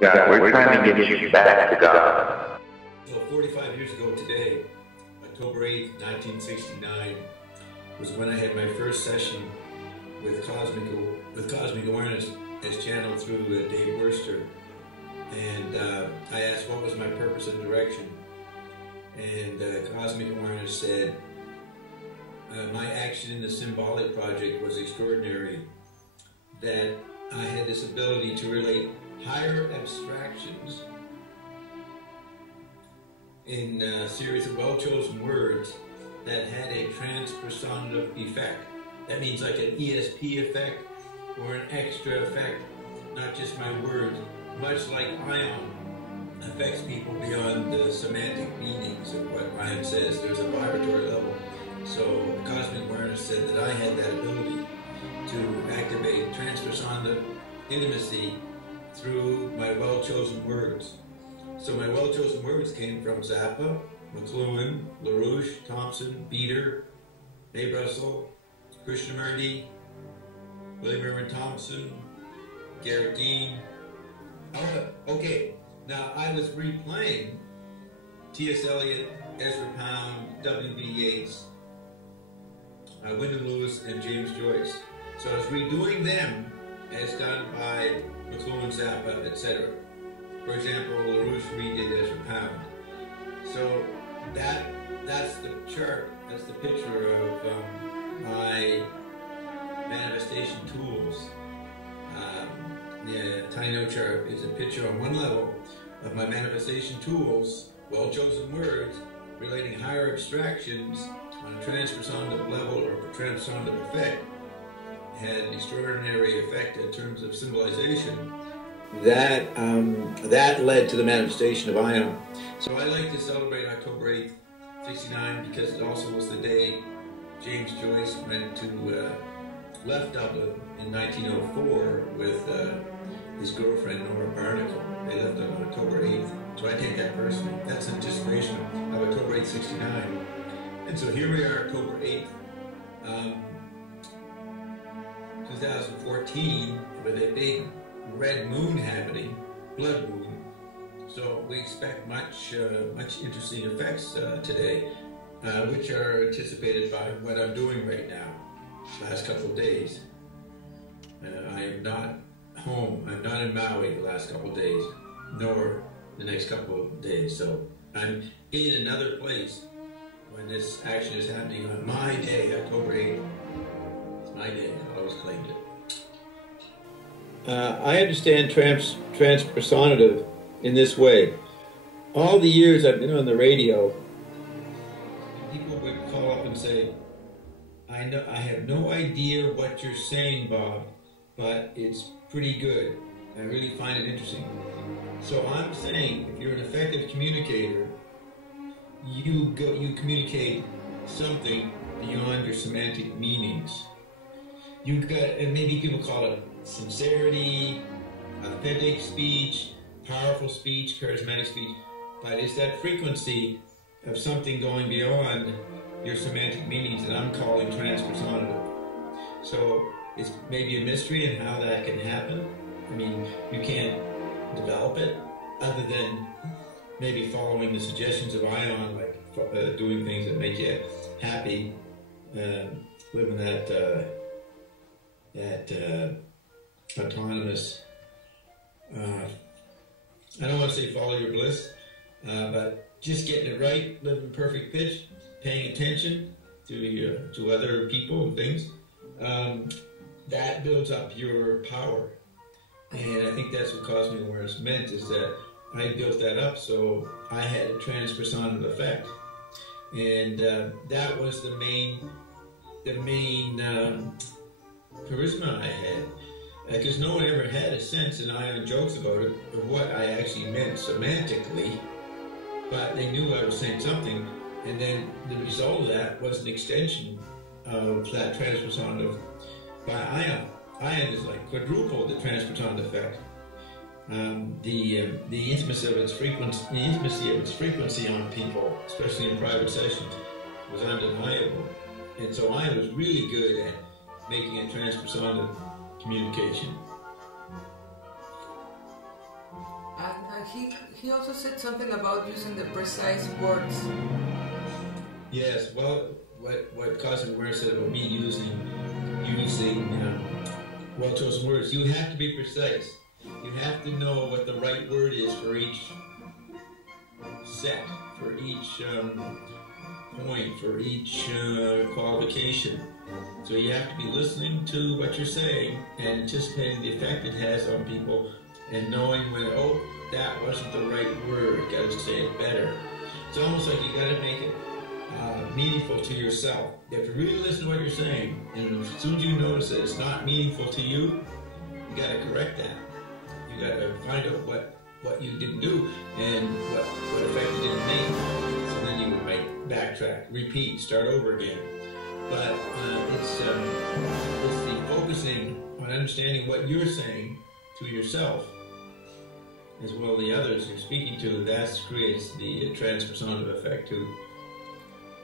God, we're trying to get you back to God. So 45 years ago today, October 8th, 1969, was when I had my first session with Cosmic Awareness as channeled through Dave Worster. And I asked what was my purpose and direction. And Cosmic Awareness said, my action in the Symbolic Project was extraordinary, that I had this ability to relate higher abstractions in a series of well-chosen words that had a transpersonal effect. That means like an ESP effect or an extra effect, not just my words, much like ion affects people beyond the semantic meanings of what ion says. There's a vibratory level. So Cosmic Awareness said that I had that ability to activate transpersonal intimacy through my well-chosen words. So my well-chosen words came from Zappa, McLuhan, LaRouche, Thompson, Beater, Abe Russell, Krishnamurti, William Irwin Thompson, Garrett Dean. Okay, now I was replaying T.S. Eliot, Ezra Pound, W.B. Yeats, Wyndham Lewis, and James Joyce. So I was redoing them as done by McLuhan, Zappa, etc. For example, LaRouche redid Ezra Pound. So that's the chart, that's the picture of my manifestation tools. The tiny note chart is a picture on one level of my manifestation tools, well-chosen words, relating higher abstractions on a transpersonal level or a transpersonal effect, had an extraordinary effect in terms of symbolization. That led to the manifestation of Ion. So I like to celebrate October 8th, 69, because it also was the day James Joyce went to left Dublin in 1904 with his girlfriend Nora Barnacle. They left on October 8th. So I take that personally. That's anticipation of October 8th, 69. And so here we are, October 8th, 2014, with a big red moon happening, blood moon. So we expect much interesting effects today, which are anticipated by what I'm doing right now, last couple of days. I am not home, I'm not in Maui the last couple of days, nor the next couple of days. So I'm in another place when this action is happening on my day, October 8th. It's my day, I've always claimed it. I understand transpersonative in this way. All the years I've been on the radio, people would call up and say, I have no idea what you're saying, Bob, but it's pretty good. I really find it interesting. So I'm saying, if you're an effective communicator, you communicate something beyond your semantic meanings. You've got, and maybe people call it sincerity, authentic speech, powerful speech, charismatic speech, but it's that frequency of something going beyond your semantic meanings that I'm calling transpersonal. So it's maybe a mystery in how that can happen. I mean, you can't develop it other than maybe following the suggestions of Ion, like doing things that make you happy, living that autonomous, I don't want to say follow your bliss, but just getting it right, living perfect pitch, paying attention to other people and things, that builds up your power. And I think that's what Cosmic Awareness meant, is that I built that up so I had a transpersonal effect. And that was the main charisma I had. Because no one ever had a sense, and Ion jokes about it, of what I actually meant semantically, but they knew I was saying something, and then the result of that was an extension of that transpersonal by Ion. Ion is like quadrupled the transpersonal effect. The intimacy of its frequency on people, especially in private sessions, was undeniable. And so Ion was really good at making a transpersonal communication. he also said something about using the precise words. Yes, well, what Cosmic Awareness said about me using well-chosen words, you have to be precise. You have to know what the right word is for each set, for each point, for each qualification. So you have to be listening to what you're saying and anticipating the effect it has on people and knowing when, oh, that wasn't the right word, got to say it better. It's almost like you got to make it meaningful to yourself. You have to really listen to what you're saying, and as soon as you notice that it's not meaningful to you, you got to correct that. You got to find out what you didn't do and what effect you didn't make. So then you would backtrack, repeat, start over again. But it's the focusing on understanding what you're saying to yourself, as well as the others you're speaking to. That creates the transpersonal effect too.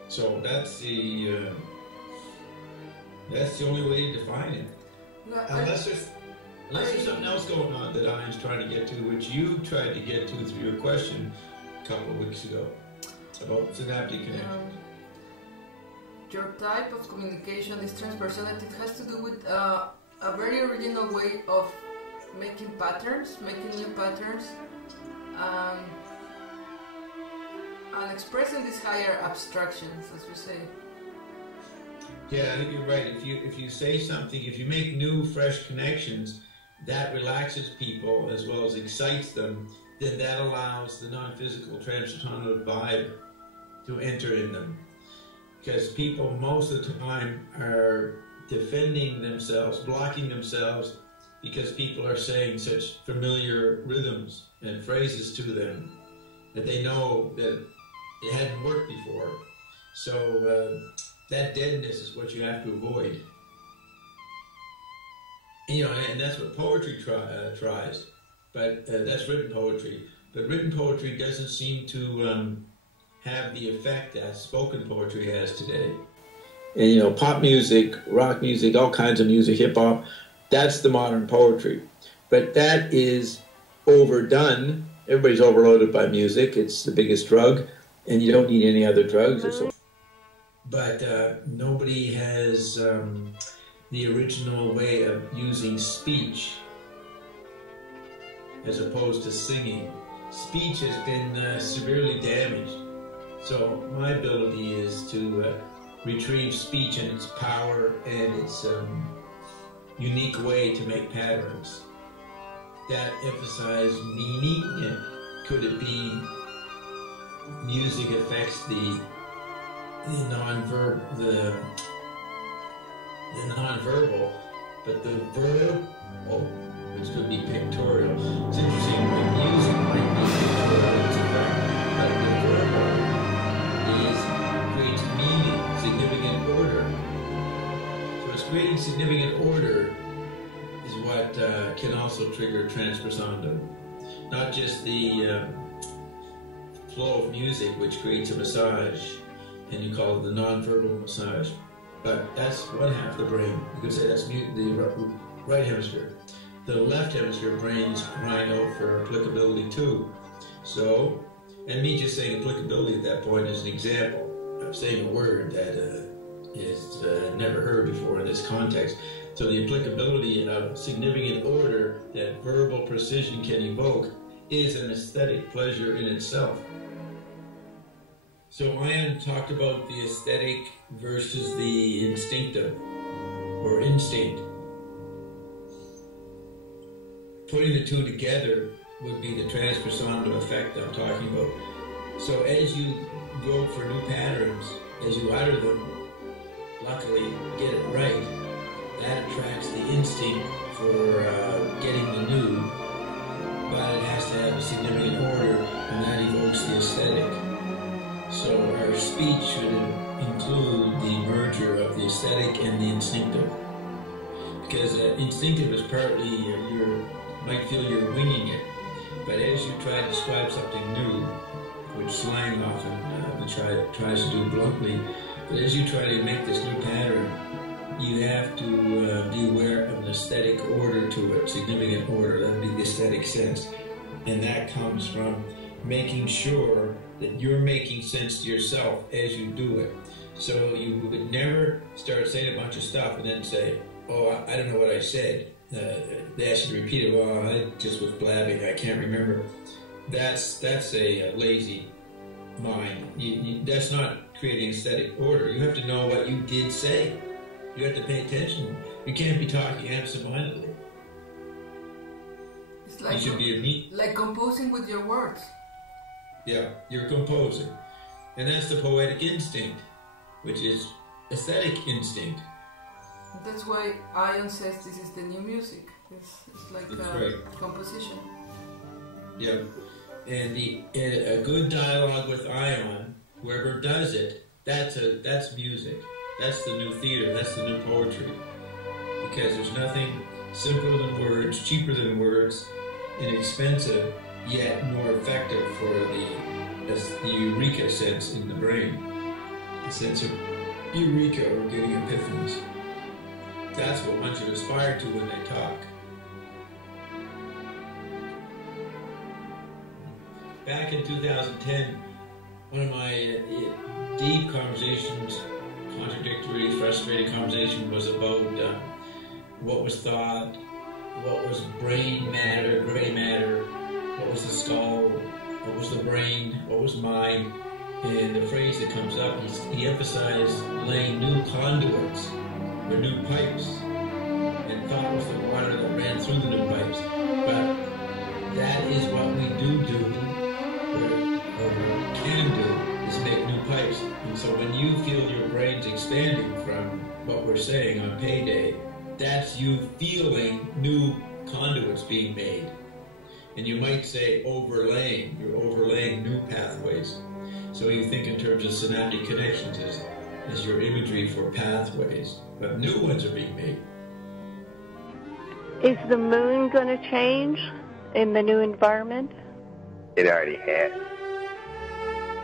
So that's the only way to define it. Unless there's something else going on that I'm trying to get to, which you tried to get to through your question a couple of weeks ago about synaptic connection. Your type of communication is transpersonal. It has to do with a very original way of making patterns, making new patterns, and expressing these higher abstractions, as we say. Yeah, I think you're right. If you say something, if you make new, fresh connections, that relaxes people as well as excites them, then that allows the non-physical transpersonal vibe to enter in them. Because people most of the time are defending themselves, blocking themselves, because people are saying such familiar rhythms and phrases to them that they know that it hadn't worked before. So that deadness is what you have to avoid. And that's what poetry tries, but that's written poetry. But written poetry doesn't seem to have the effect that spoken poetry has today. And pop music, rock music, all kinds of music, hip hop, that's the modern poetry. But that is overdone. Everybody's overloaded by music. It's the biggest drug, and you don't need any other drugs or so. But nobody has the original way of using speech as opposed to singing. Speech has been severely damaged. So my ability is to retrieve speech and its power and its unique way to make patterns that emphasize meaning. Could it be music affects the non-verbal, but the verb, which could be pictorial. It's interesting, the music might be pictorial in its effect, but the verbal creates meaning, significant order. So it's creating significant order is what can also trigger transpersonal. Not just the flow of music, which creates a massage, and you call it the non-verbal massage. But that's one half of the brain. You could say that's the right hemisphere. The left hemisphere brain is crying out for applicability too. So, and me just saying applicability at that point is an example of saying a word that is never heard before in this context. So the applicability of significant order that verbal precision can evoke is an aesthetic pleasure in itself. So Ian talked about the aesthetic versus the instinctive, or instinct. Putting the two together would be the transpersonal effect I'm talking about. So as you go for new patterns, as you utter them, luckily get it right, that attracts the instinct for getting the new, but it has to have a significant order, and that evokes the aesthetic. So our speech should include the merger of the aesthetic and the instinctive. Because instinctive is partly, you might feel you're winging it, but as you try to describe something new, which slang often tries to do bluntly, but as you try to make this new pattern, you have to be aware of an aesthetic order to it, significant order. That would be the aesthetic sense. And that comes from making sure that you're making sense to yourself as you do it. So you would never start saying a bunch of stuff and then say, oh, I don't know what I said. They ask you to repeat it. Well, I just was blabbing. I can't remember. That's a lazy mind. That's not creating aesthetic order. You have to know what you did say. You have to pay attention. You can't be talking absentmindedly. It's like, you should be like composing with your words. Yeah, you're composing. And that's the poetic instinct, which is aesthetic instinct. That's why Ion says this is the new music. It's like composition. Yeah, and a good dialogue with Ion, whoever does it, that's music. That's the new theater. That's the new poetry. Because there's nothing simpler than words, cheaper than words, inexpensive, yet more effective for the eureka sense in the brain. The sense of eureka or getting epiphanies. That's what one should aspire to when they talk. Back in 2010, one of my deep conversations, contradictory, frustrating conversation, was about what was thought, what was brain matter, gray matter, what was the skull, what was the brain, what was mind. And the phrase that comes up, he emphasized laying new conduits, or new pipes, and thought was the water that ran through the new pipes. But that is what we do, or can do, is make new pipes. And so when you feel your brain's expanding from what we're saying on payday, that's you feeling new conduits being made. And you might say overlaying, you're overlaying new pathways. So you think in terms of synaptic connections as your imagery for pathways, but new ones are being made. Is the moon going to change in the new environment? It already has.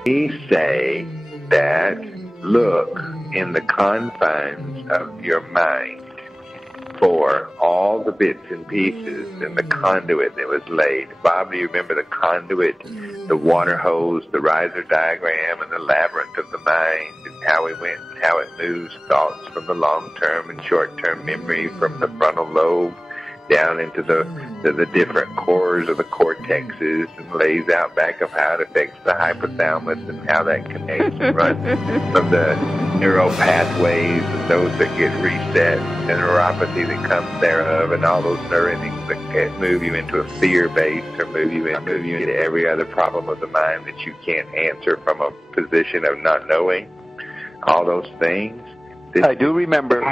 We say that look in the confines of your mind for all the bits and pieces and the conduit that was laid. Bob, do you remember the conduit, the water hose, the riser diagram, and the labyrinth of the mind, and how we went and how it moves thoughts from the long-term and short-term memory from the frontal lobe down into the different cores of the cortexes, and lays out back of how it affects the hypothalamus and how that connects and runs from the neural pathways and those that get reset, the neuropathy that comes thereof, and all those neurons that can move you into a fear base or move you into every other problem of the mind that you can't answer from a position of not knowing. All those things. I do remember.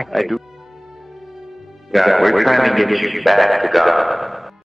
God, we're trying to get you back to God.